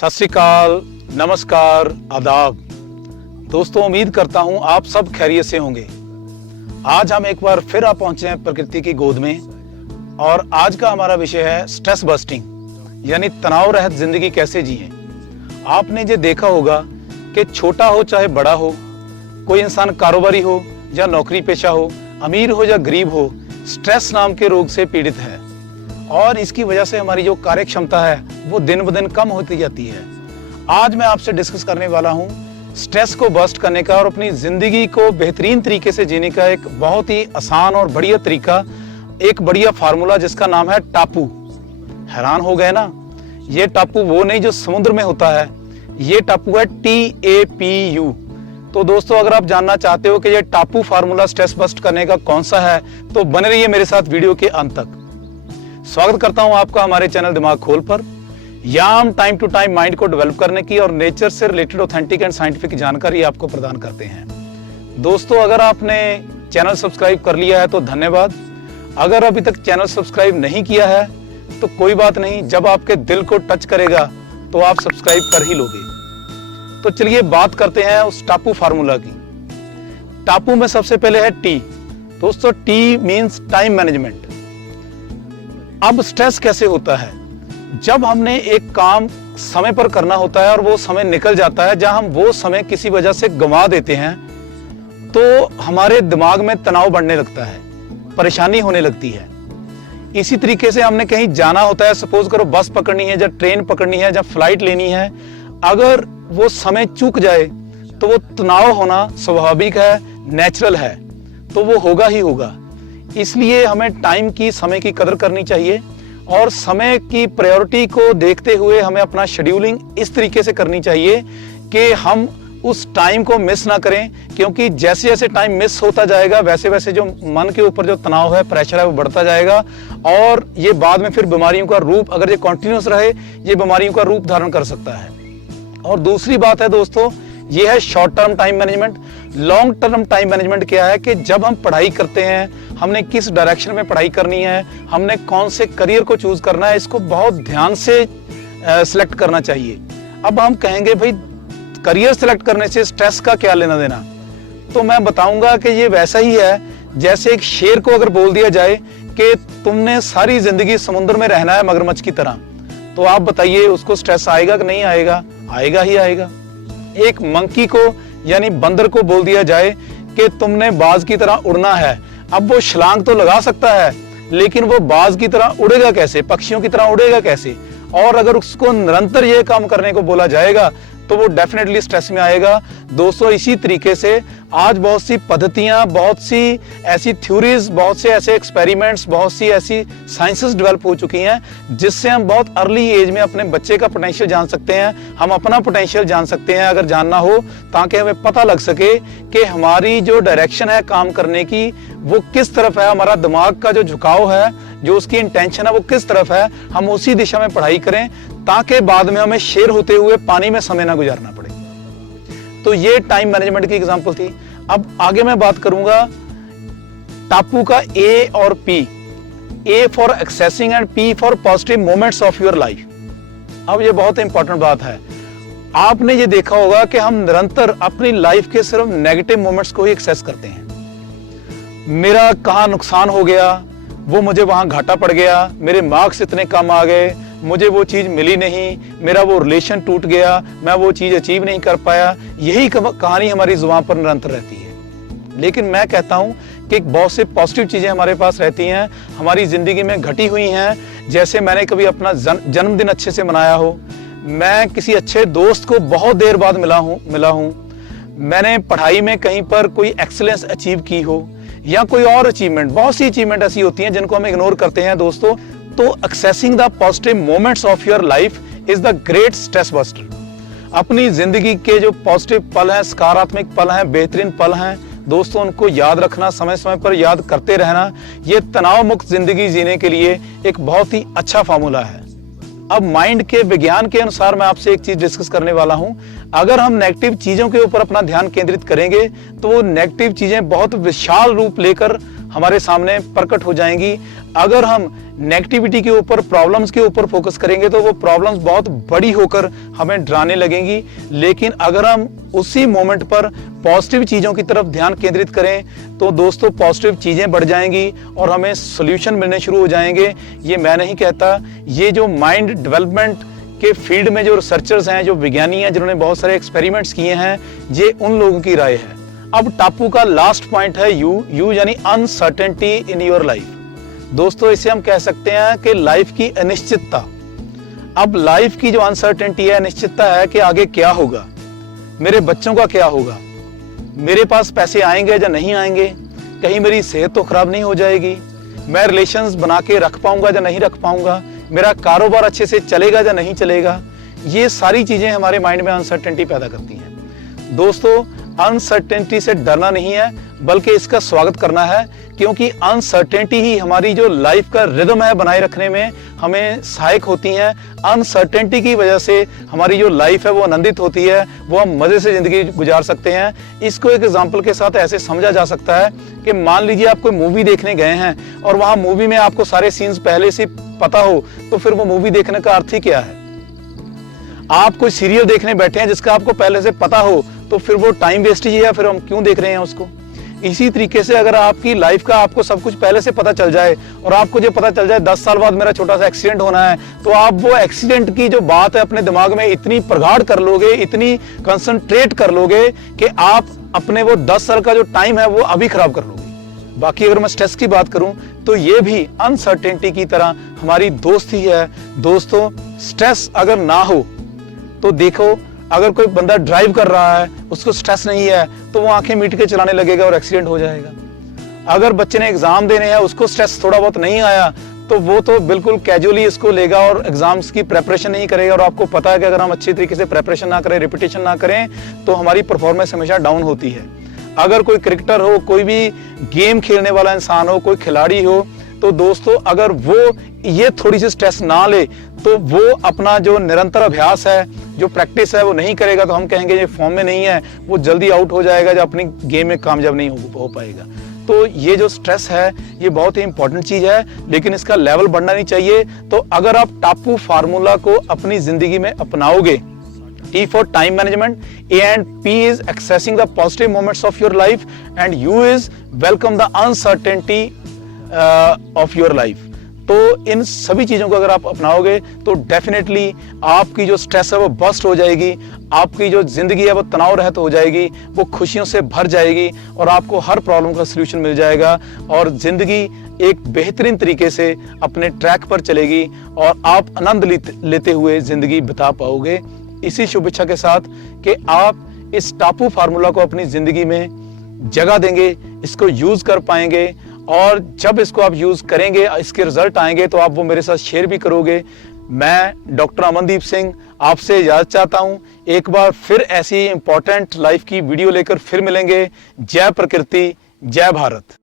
सत श्री अकाल, नमस्कार, आदाब। दोस्तों, उम्मीद करता हूं आप सब खैरियत से होंगे। आज हम एक बार फिर पहुंचे हैं प्रकृति की गोद में और आज का हमारा विषय है स्ट्रेस बस्टिंग, यानी तनाव रहित जिंदगी कैसे जिएं। आपने ये देखा होगा कि छोटा हो चाहे बड़ा हो, कोई इंसान कारोबारी हो या नौकरी पेशा हो, अमीर हो या गरीब हो, स्ट्रेस नाम के रोग से पीड़ित है और इसकी वजह से हमारी जो कार्य क्षमता है वो दिन ब दिन कम होती जाती है। आज मैं आपसे डिस्कस करने वाला हूं स्ट्रेस को बस्ट करने का और अपनी जिंदगी को बेहतरीन तरीके से जीने का एक बहुत ही आसान और बढ़िया तरीका, एक बढ़िया फार्मूला जिसका नाम है टापू। हैरान हो गए ना? ये टापू वो नहीं जो समुद्र में होता है, ये टापू है TAPU। तो दोस्तों, अगर आप जानना चाहते हो कि ये टापू फार्मूला स्ट्रेस बस्ट करने का कौन सा है तो बने रहिए मेरे साथ वीडियो के अंत तक। स्वागत करता हूं आपका हमारे चैनल दिमाग खोल पर। यहाँ हम टाइम टू टाइम माइंड को डेवलप करने की और नेचर से रिलेटेड ऑथेंटिक एंड साइंटिफिक जानकारी आपको प्रदान करते हैं। दोस्तों, अगर आपने चैनल सब्सक्राइब कर लिया है तो धन्यवाद। अगर अभी तक चैनल सब्सक्राइब नहीं किया है तो कोई बात नहीं, जब आपके दिल को टच करेगा तो आप सब्सक्राइब कर ही लोगे। तो चलिए बात करते हैं उस टापू फार्मूला की। टापू में सबसे पहले है टी। दोस्तों, टी मीन्स टाइम मैनेजमेंट। अब स्ट्रेस कैसे होता है? जब हमने एक काम समय पर करना होता है और वो समय निकल जाता है, जहां हम वो समय किसी वजह से गंवा देते हैं तो हमारे दिमाग में तनाव बढ़ने लगता है, परेशानी होने लगती है। इसी तरीके से हमने कहीं जाना होता है, सपोज करो बस पकड़नी है या ट्रेन पकड़नी है या फ्लाइट लेनी है, अगर वो समय चूक जाए तो वो तनाव होना स्वाभाविक है, नेचुरल है, तो वो होगा ही होगा। इसलिए हमें टाइम की, समय की कदर करनी चाहिए और समय की प्रायोरिटी को देखते हुए हमें अपना शेड्यूलिंग इस तरीके से करनी चाहिए कि हम उस टाइम को मिस ना करें, क्योंकि जैसे जैसे टाइम मिस होता जाएगा वैसे वैसे जो मन के ऊपर जो तनाव है, प्रेशर है, वो बढ़ता जाएगा और ये बाद में फिर बीमारियों का रूप, अगर ये कंटिन्यूस रहे, ये बीमारियों का रूप धारण कर सकता है। और दूसरी बात है दोस्तों, ये है short term time management. Long term time management क्या है कि जब हम पढ़ाई करते हैं, हमने किस डायरेक्शन में पढ़ाई करनी है, हमने कौन से करियर को चूज करना है, इसको बहुत ध्यान से सिलेक्ट करना चाहिए। अब हम कहेंगे भाई करियर सिलेक्ट करने से स्ट्रेस का क्या लेना देना, तो मैं बताऊंगा कि ये वैसा ही है जैसे एक शेर को अगर बोल दिया जाए कि तुमने सारी जिंदगी समुद्र में रहना है मगरमच्छ की तरह, तो आप बताइए उसको स्ट्रेस आएगा कि नहीं आएगा? आएगा ही आएगा। एक मंकी को यानी बंदर को बोल दिया जाए कि तुमने बाज की तरह उड़ना है, अब वो छलांग तो लगा सकता है लेकिन वो बाज की तरह उड़ेगा कैसे, पक्षियों की तरह उड़ेगा कैसे? और अगर उसको निरंतर ये काम करने को बोला जाएगा तो वो डेफिनेटली स्ट्रेस में आएगा। दोस्तों, इसी तरीके से आज बहुत सी पद्धतियां, बहुत सी ऐसी थ्योरीज, बहुत से ऐसे एक्सपेरिमेंट्स, बहुत सी ऐसी साइंसेस डेवलप हो चुकी हैं जिससे हम बहुत अर्ली एज में अपने बच्चे का पोटेंशियल जान सकते हैं, हम अपना पोटेंशियल जान सकते हैं अगर जानना हो, ताकि हमें पता लग सके कि हमारी जो डायरेक्शन है काम करने की वो किस तरफ है, हमारा दिमाग का जो झुकाव है, जो उसकी इंटेंशन है वो किस तरफ है, हम उसी दिशा में पढ़ाई करें ताकि बाद में हमें शेर होते हुए पानी में समय ना गुजारना पड़े। तो ये टाइम मैनेजमेंट की एग्जांपल थी। अब आगे मैं बात करूंगा टापू का A और P। A for accessing and P for positive moments of your life. अब ये बहुत इंपॉर्टेंट बात है। आपने ये देखा होगा कि हम निरंतर अपनी लाइफ के सिर्फ नेगेटिव मोमेंट्स को ही एक्सेस करते हैं। मेरा कहाँ नुकसान हो गया, वो मुझे वहां घाटा पड़ गया, मेरे मार्क्स इतने कम आ गए, मुझे वो चीज मिली नहीं, मेरा वो रिलेशन टूट गया, मैं वो चीज अचीव नहीं कर पाया। यही कहानी हमारी जुबान पर निरंतर रहती है। लेकिन मैं कहता हूं कि बहुत से पॉजिटिव चीजें हमारे पास रहती हैं, हमारी जिंदगी में घटी हुई हैं। जैसे मैंने कभी अपना जन्मदिन अच्छे से मनाया हो, मैं किसी अच्छे दोस्त को बहुत देर बाद मिला हूं, मैंने पढ़ाई में कहीं पर कोई एक्सीलेंस अचीव की हो या कोई और अचीवमेंट। बहुत सी अचीवमेंट ऐसी होती हैं जिनको हम इग्नोर करते हैं दोस्तों। तो accessing the positive moments of your life is the great stress buster. अपनी जिंदगी के जो पॉजिटिव पल हैं, सकारात्मक पल हैं, बेहतरीन पल हैं दोस्तों, उनको याद रखना, समय समय पर याद करते रहना, ये तनाव मुक्त जिंदगी जीने के लिए एक बहुत ही अच्छा फार्मूला है। अब माइंड के विज्ञान के अनुसार मैं आपसे एक चीज डिस्कस करने वाला हूं। अगर हम नेगेटिव चीजों के ऊपर अपना ध्यान केंद्रित करेंगे तो वो नेगेटिव चीजें बहुत विशाल रूप लेकर हमारे सामने प्रकट हो जाएंगी। अगर हम नेगेटिविटी के ऊपर, प्रॉब्लम्स के ऊपर फोकस करेंगे तो वो प्रॉब्लम्स बहुत बड़ी होकर हमें डराने लगेंगी। लेकिन अगर हम उसी मोमेंट पर पॉजिटिव चीज़ों की तरफ ध्यान केंद्रित करें तो दोस्तों पॉजिटिव चीज़ें बढ़ जाएंगी और हमें सोल्यूशन मिलने शुरू हो जाएंगे। ये मैं नहीं कहता, ये जो माइंड डेवलपमेंट के फील्ड में जो रिसर्चर्स हैं, जो विज्ञानी हैं, जिन्होंने बहुत सारे एक्सपेरिमेंट्स किए हैं, ये उन लोगों की राय है। अब टापू का लास्ट पॉइंट है यू यानी अनसर्टेनिटी इन योर लाइफ। दोस्तों इसे हम कह सकते हैं कि लाइफ की अनिश्चितता। अब लाइफ की जो अनसर्टेनिटी है, अनिश्चितता है कि आगे क्या होगा, मेरे बच्चों का क्या होगा, मेरे पास पैसे आएंगे या नहीं आएंगे, कहीं मेरी सेहत तो खराब नहीं हो जाएगी, मैं रिलेशंस बना के रख पाऊंगा या नहीं रख पाऊंगा, मेरा कारोबार अच्छे से चलेगा या नहीं चलेगा। ये सारी चीजें हमारे माइंड में अनसर्टेनिटी पैदा करती हैं। दोस्तों अनसर्टेनिटी से डरना नहीं है बल्कि इसका स्वागत करना है, क्योंकि अनसर्टेनिटी ही हमारी जो लाइफ का रिदम है बनाए रखने में हमें सहायक होती है। अनसर्टेनिटी की वजह से हमारी जो लाइफ है वो आनंदित होती है, वो हम मजे से जिंदगी गुजार सकते हैं। इसको एक एग्जांपल के साथ ऐसे समझा जा सकता है कि मान लीजिए आप कोई मूवी देखने गए हैं और वहां मूवी में आपको सारे सीन्स पहले से पता हो, तो फिर वो मूवी देखने का अर्थ ही क्या है। आप कोई सीरियल देखने बैठे हैं जिसका आपको पहले से पता हो, तो फिर वो टाइम वेस्ट ही है, फिर हम क्यों देख रहे हैं उसको। इसी तरीके से अगर आपकी लाइफ का आपको सब कुछ पहले से पता चल जाए और आपको जो पता चल जाए 10 साल बाद मेरा छोटा सा एक्सीडेंट होना है, तो आप वो एक्सीडेंट की जो बात है अपने दिमाग में इतनी प्रगाढ़ कर लोगे, इतनी कंसंट्रेट कर लोगे कि आप अपने वो 10 साल का जो टाइम है वो अभी खराब कर लोगे। बाकी अगर मैं स्ट्रेस की बात करूं तो ये भी अनसर्टेनिटी की तरह हमारी दोस्त ही है। दोस्तों स्ट्रेस अगर ना हो तो देखो, अगर कोई बंदा ड्राइव कर रहा है, उसको स्ट्रेस नहीं है, तो वो आंखें मीट के चलाने लगेगा और एक्सीडेंट हो जाएगा। अगर बच्चे ने एग्जाम देने हैं, उसको स्ट्रेस थोड़ा बहुत नहीं आया, तो वो तो बिल्कुल कैजुअली इसको लेगा और एग्जाम्स की प्रेपरेशन नहीं करेगा। और आपको पता है कि अगर हम अच्छी तरीके से प्रेपरेशन ना करें, रिपीटेशन ना करें, तो हमारी परफॉर्मेंस हमेशा डाउन होती है। अगर कोई क्रिकेटर हो, कोई भी गेम खेलने वाला इंसान हो, कोई खिलाड़ी हो, तो दोस्तों अगर वो ये थोड़ी सी स्ट्रेस ना ले तो वो अपना जो निरंतर अभ्यास है, जो प्रैक्टिस है, वो नहीं करेगा, तो हम कहेंगे ये फॉर्म में नहीं है, वो जल्दी आउट हो जाएगा, जो अपनी गेम में कामयाब नहीं हो पाएगा। तो ये जो स्ट्रेस है ये बहुत ही इंपॉर्टेंट चीज है, लेकिन इसका लेवल बढ़ना नहीं चाहिए। तो अगर आप टापू फार्मूला को अपनी जिंदगी में अपनाओगे, T for time management, A and P is accessing the positive moments of your life, and U is welcome the uncertainty of your life। तो इन सभी चीजों को अगर आप अपनाओगे तो डेफिनेटली आपकी जो स्ट्रेस है वो बस्ट हो जाएगी, आपकी जो जिंदगी है वो तनाव रहित हो जाएगी, वो खुशियों से भर जाएगी और आपको हर प्रॉब्लम का सलूशन मिल जाएगा और जिंदगी एक बेहतरीन तरीके से अपने ट्रैक पर चलेगी और आप आनंद लेते हुए जिंदगी बिता पाओगे। इसी शुभ इच्छा के साथ कि आप इस टापू फार्मूला को अपनी जिंदगी में जगह देंगे, इसको यूज कर पाएंगे, और जब इसको आप यूज करेंगे, इसके रिजल्ट आएंगे, तो आप वो मेरे साथ शेयर भी करोगे। मैं डॉक्टर अमनदीप सिंह आपसे इजाजत चाहता हूं। एक बार फिर ऐसी इंपॉर्टेंट लाइफ की वीडियो लेकर फिर मिलेंगे। जय प्रकृति, जय भारत।